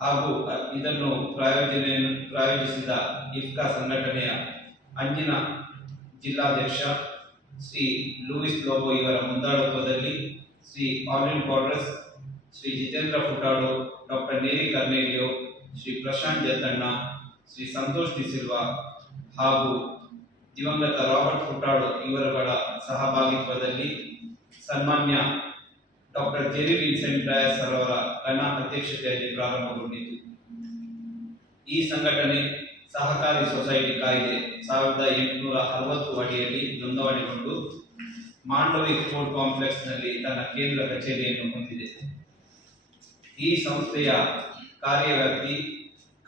ಹಾಗೂ ಇದನ್ನು ಪ್ರಾಯೋಜನೆ ಪ್ರಾಯೋಜಿಸಿದ ಇಫ್ಕಾ ಸಂಘಟನೆಯ ಅಂಜಿನ ಜಿಲ್ಲಾಧ್ಯಕ್ಷ ಶ್ರೀ ಲೂಯಿಸ್ ಲೋಬೋ ಇವರ ಮುಂದಾಳತ್ವದಲ್ಲಿ ಶ್ರೀ ಆಲಿನ್ ಕಾಂಗ್ರೆಸ್ ಶ್ರೀ ಜಿತೇಂದ್ರ ಫುಟಾಳು ಡಾಕ್ಟರ್ ನೇರಿ ಕರ್ನೇಲಿಯೋ ಶ್ರೀ ಪ್ರಶಾಂತ್ ಜತ್ತಣ್ಣ ಶ್ರೀ ಸಂತೋಷ್ ಡಿಸಿಲ್ವಾ ಹಾಗೂ ದಿವಂಗತ ರಾಬರ್ಟ್ ಫುಟಾಳು ಇವರುಗಳ ಸಹಭಾಗಿತ್ವದಲ್ಲಿ ಸನ್ಮಾನ್ಯ ಡಾಕ್ಟರ್ ಜೆರಿ ವಿನ್ಸೆಂಟ್ ಡಯಸ್ ಅವರ ತನ್ನ ಅಧ್ಯಕ್ಷತೆಯಲ್ಲಿ ಪ್ರಾರಂಭಗೊಂಡಿತು. ಈ ಸಂಘಟನೆ ಸಹಕಾರಿ ಸೊಸೈಟಿ ಕಾಯ್ದೆ ಸಾವಿರದ ಎಂಟುನೂರ ಅರವತ್ತು ಅಡಿಯಲ್ಲಿ ನೋಂದಣಿಗೊಂಡು ಮಾಂಡವಿ ಕಾಂಪ್ಲೆಕ್ಸ್ ಕಾಂಪ್ಲೆಕ್ಸ್ನಲ್ಲಿ ತನ್ನ ಕೇಂದ್ರ ಕಚೇರಿಯನ್ನು ಹೊಂದಿದೆ. ಈ ಸಂಸ್ಥೆಯ ಕಾರ್ಯವ್ಯಾಪ್ತಿ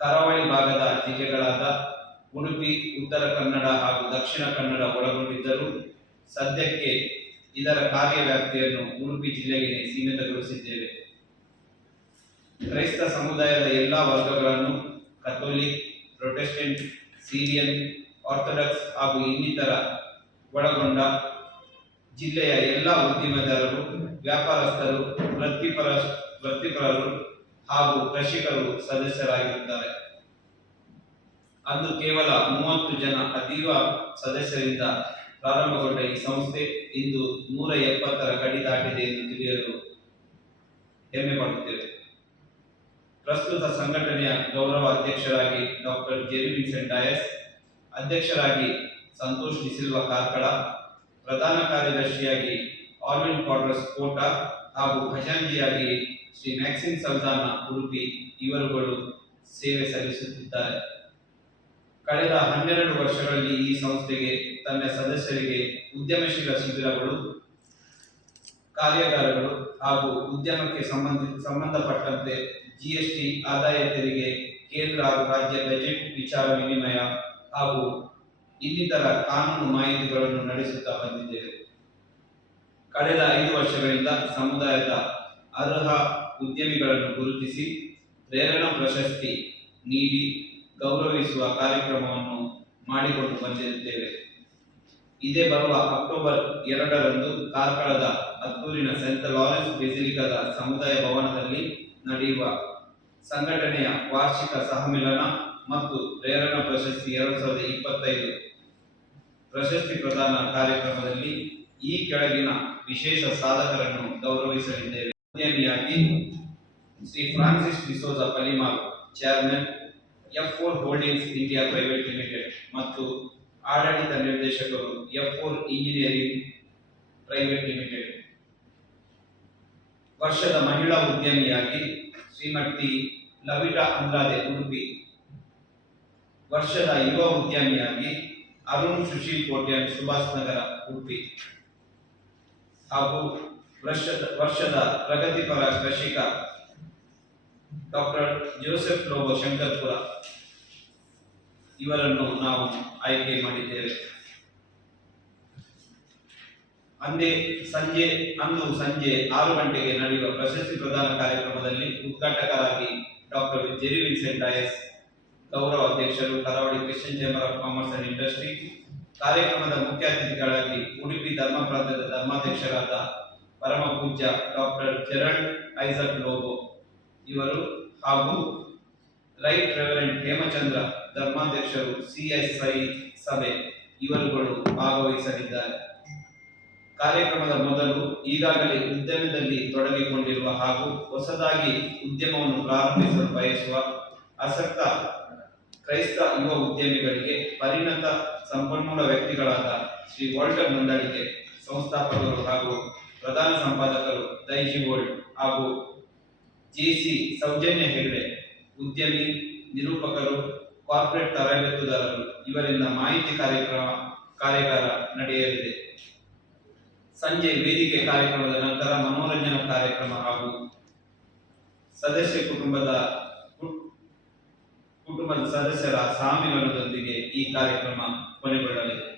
ಕರಾವಳಿ ಭಾಗದ ಜಿಲ್ಲೆಗಳಾದ ಉಡುಪಿ, ಉತ್ತರ ಕನ್ನಡ ಹಾಗೂ ದಕ್ಷಿಣ ಕನ್ನಡ ಒಳಗೊಂಡಿದ್ದರೂ ಸದ್ಯಕ್ಕೆ ಇದರ ಕಾರ್ಯವ್ಯಾಪ್ತಿಯನ್ನು ಉಡುಪಿ ಜಿಲ್ಲೆಗೆ ಸೀಮಿತಗೊಳಿಸಿದ್ದೇವೆ. ಕ್ರೈಸ್ತ ಸಮುದಾಯದ ಎಲ್ಲ ವರ್ಗಗಳನ್ನು ಕಥೋಲಿಕ್, ಪ್ರೊಟೆಸ್ಟೆಂಟ್, ಸಿರಿಯನ್, ಆರ್ಥೋಡಾಕ್ಸ್ ಹಾಗೂ ಇನ್ನಿತರ ಒಳಗೊಂಡ ಜಿಲ್ಲೆಯ ಎಲ್ಲ ಉದ್ಯಮದಾರರು ವ್ಯಾಪಾರಸ್ಥರು ವೃತ್ತಿಪರ ವೃತ್ತಿಪರರು ಹಾಗೂ ಕೃಷಿಕರು ಸದಸ್ಯರಾಗಿರುತ್ತಾರೆ. ಅಂದು ಕೇವಲ ಮೂವತ್ತು ಜನ ಅತೀವ ಸದಸ್ಯರಿಂದ ಪ್ರಾರಂಭಗೊಂಡ ಈ ಸಂಸ್ಥೆ ಇಂದು ನೂರ ಎಪ್ಪತ್ತರ ಗಡಿ ದಾಟಿದೆ ಎಂದು ತಿಳಿಯಲು ಹೆಮ್ಮೆ ಪಡುತ್ತೇವೆ ಪ್ರಸ್ತುತ ಸಂಘಟನೆಯ ಗೌರವ ಅಧ್ಯಕ್ಷರಾಗಿ ಡಾಕ್ಟರ್ ಜೆರಿ ವಿನ್ಸೆಂಟ್ ಡಯಸ್, ಅಧ್ಯಕ್ಷರಾಗಿ ಸಂತೋಷ್ ಡಿಸಿಲ್ವ ಕಾರ್ಕಳ, ಪ್ರಧಾನ ಕಾರ್ಯದರ್ಶಿಯಾಗಿ ಆಲ್ವಿನ್ ಕ್ವಾರ್ಟರ್ಸ್ ಕೋಟ ಹಾಗೂ ಖಜಾಂಜಿಯಾಗಿ ಶ್ರೀ ಮ್ಯಾಕ್ಸಿನ್ ಸಲ್ದಾನ ಉಡುಪಿ ಇವರುಗಳು ಸೇವೆ ಸಲ್ಲಿಸುತ್ತಿದ್ದಾರೆ. ಕಳೆದ ಹನ್ನೆರಡು ವರ್ಷಗಳಲ್ಲಿ ಈ ಸಂಸ್ಥೆಗೆ, ತನ್ನ ಸದಸ್ಯರಿಗೆ ಉದ್ಯಮಶೀಲ ಶಿಬಿರಗಳು, ಕಾರ್ಯಾಗಾರಗಳು ಹಾಗೂ ಉದ್ಯಮಕ್ಕೆ ಸಂಬಂಧ, ಸಂಬಂಧಪಟ್ಟಂತೆ ಜಿಎಸ್ಟಿ ಆದಾಯ ತೆರಿಗೆ, ಕೇಂದ್ರ ಹಾಗೂ ರಾಜ್ಯ ಬಜೆಟ್ ವಿಚಾರ ವಿನಿಮಯ ಹಾಗೂ ಇನ್ನಿತರ ಕಾನೂನು ಮಾಹಿತಿಗಳನ್ನು ನಡೆಸುತ್ತಾ ಬಂದಿದ್ದೇವೆ. ಕಳೆದ ಐದು ವರ್ಷಗಳಿಂದ ಸಮುದಾಯದ ಅರ್ಹ ಉದ್ಯಮಿಗಳನ್ನು ಗುರುತಿಸಿ, ಪ್ರೇರಣಾ ಪ್ರಶಸ್ತಿ ನೀಡಿ ಗೌರವಿಸುವ ಕಾರ್ಯಕ್ರಮವನ್ನು ಮಾಡಿಕೊಂಡು ಬಂದಿರುತ್ತೇವೆ. ಇದೇ ಬರುವ ಅಕ್ಟೋಬರ್ ಎರಡರಂದು ಕಾರ್ಕಳದ ಹತ್ತೂರಿನ ಸೆಂಟ್ ಲಾರೆನ್ಸ್ ಬೆಸಿಲಿಕದ ಸಮುದಾಯ ಭವನದಲ್ಲಿ ನಡೆಯುವ ಸಂಘಟನೆಯ ವಾರ್ಷಿಕ ಸಹಮಿಲನ ಮತ್ತು ಪ್ರೇರಣಾ ಪ್ರಶಸ್ತಿ ಎರಡು ಸಾವಿರದ ಇಪ್ಪತ್ತೈದು ಪ್ರಶಸ್ತಿ ಪ್ರದಾನ ಕಾರ್ಯಕ್ರಮದಲ್ಲಿ ಈ ಕೆಳಗಿನ ವಿಶೇಷ ಸಾಧಕರನ್ನು ಗೌರವಿಸಲಿದ್ದೇವೆ. Shri Francis D'Souza Palimar chairman F holdings India private limited ಮತ್ತು ಆಡಳಿತ ನಿರ್ದೇಶಕರು F four engineering private limited ವರ್ಷದ ಮಹಿಳಾ ಉದ್ಯಮಿಯಾಗಿ ಶ್ರೀಮತಿ ಲವಿಟಾ ಅಂದ್ರಾದೆ ಉಡುಪಿ. ವರ್ಷದ ಯುವ ಉದ್ಯಮಿಯಾಗಿ ಅರುಣ್ ಸುಶೀಲ್ ಕೋಟ್ಯಾನ್ ಸುಭಾಷ್ ನಗರ ಉಡುಪಿ. ಹಾಗೂ ವರ್ಷದ ವರ್ಷದ ಪ್ರಗತಿಪರ ಕೃಷಿಕ ಡಾಕ್ಟರ್ ಜೋಸೆಫ್ ಲೋಬೋ ಶಂಕರ್ಪುರ ಇವರನ್ನು ನಾವು ಆಯ್ಕೆ ಮಾಡಿದ್ದೇವೆ. ಅಂದೇ ಸಂಜೆ, ಅಂದು ಸಂಜೆ ಆರು ಗಂಟೆಗೆ ನಡೆಯುವ ಪ್ರಶಸ್ತಿ ಪ್ರದಾನ ಕಾರ್ಯಕ್ರಮದಲ್ಲಿ ಉದ್ಘಾಟಕರಾಗಿ ಡಾಕ್ಟರ್ ಜೆರಿ ವಿನ್ಸೆಂಟ್ ಐಎಸ್ ಗೌರವ ಅಧ್ಯಕ್ಷರು Karavali Christian chamber of commerce and industry, ಕಾರ್ಯಕ್ರಮದ ಮುಖ್ಯ ಅತಿಥಿಗಳಾಗಿ ಉಡುಪಿ ಧರ್ಮ ಪ್ರಾಂತದ ಧರ್ಮಾಧ್ಯಕ್ಷರಾದ ಪರಮ ಪೂಜ್ಯ ಡಾಕ್ಟರ್ ಜೆರಲ್ಡ್ ಐಸಕ್ ಲೋಬೋ ಇವರು ಹಾಗೂ ರೈಟ್ ರೆವರೆಂಟ್ ಹೇಮಚಂದ್ರ ಧರ್ಮಾಧ್ಯಕ್ಷರು ಸಿಎಸ್ಐ ಸಭೆ ಇವರುಗಳು ಭಾಗವಹಿಸಲಿದ್ದಾರೆ. ಕಾರ್ಯಕ್ರಮದ ಮೊದಲು ಈಗಾಗಲೇ ಉದ್ಯಮದಲ್ಲಿ ತೊಡಗಿಕೊಂಡಿರುವ ಹಾಗೂ ಹೊಸದಾಗಿ ಉದ್ಯಮವನ್ನು ಪ್ರಾರಂಭಿಸಲು ಬಯಸುವ ಆಸಕ್ತ ಕ್ರೈಸ್ತ ಯುವ ಉದ್ಯಮಿಗಳಿಗೆ ಪರಿಣತ ಸಂಪನ್ಮೂಲ ವ್ಯಕ್ತಿಗಳಾದ ಶ್ರೀ ವಾಲ್ಟರ್ ಮಂಡಳಿಕೆ ಸಂಸ್ಥಾಪಕರು ಹಾಗೂ ಪ್ರಧಾನ ಸಂಪಾದಕರು ದೈಜಿ ಗೋಲ್ಡ್ ಹಾಗೂ ಜೆಸಿ ಸೌಜನ್ಯ ಹೆಗಡೆ, ಉದ್ಯಮಿ, ನಿರೂಪಕರು, ಕಾರ್ಪೊರೇಟ್ ತರಬೇತುದಾರರು ಇವರಿಂದ ಮಾಹಿತಿ ಕಾರ್ಯಕ್ರಮ, ಕಾರ್ಯಾಗಾರ ನಡೆಯಲಿದೆ. ಸಂಜೆ ವೇದಿಕೆ ಕಾರ್ಯಕ್ರಮದ ನಂತರ ಮನೋರಂಜನಾ ಕಾರ್ಯಕ್ರಮ ಹಾಗೂ ಸದಸ್ಯ ಕುಟುಂಬದ ಕುಟುಂಬದ ಸದಸ್ಯರ ಸಹಮಿಲನದೊಂದಿಗೆ ಈ ಕಾರ್ಯಕ್ರಮ ಕೊನೆಗೊಳ್ಳಲಿದೆ.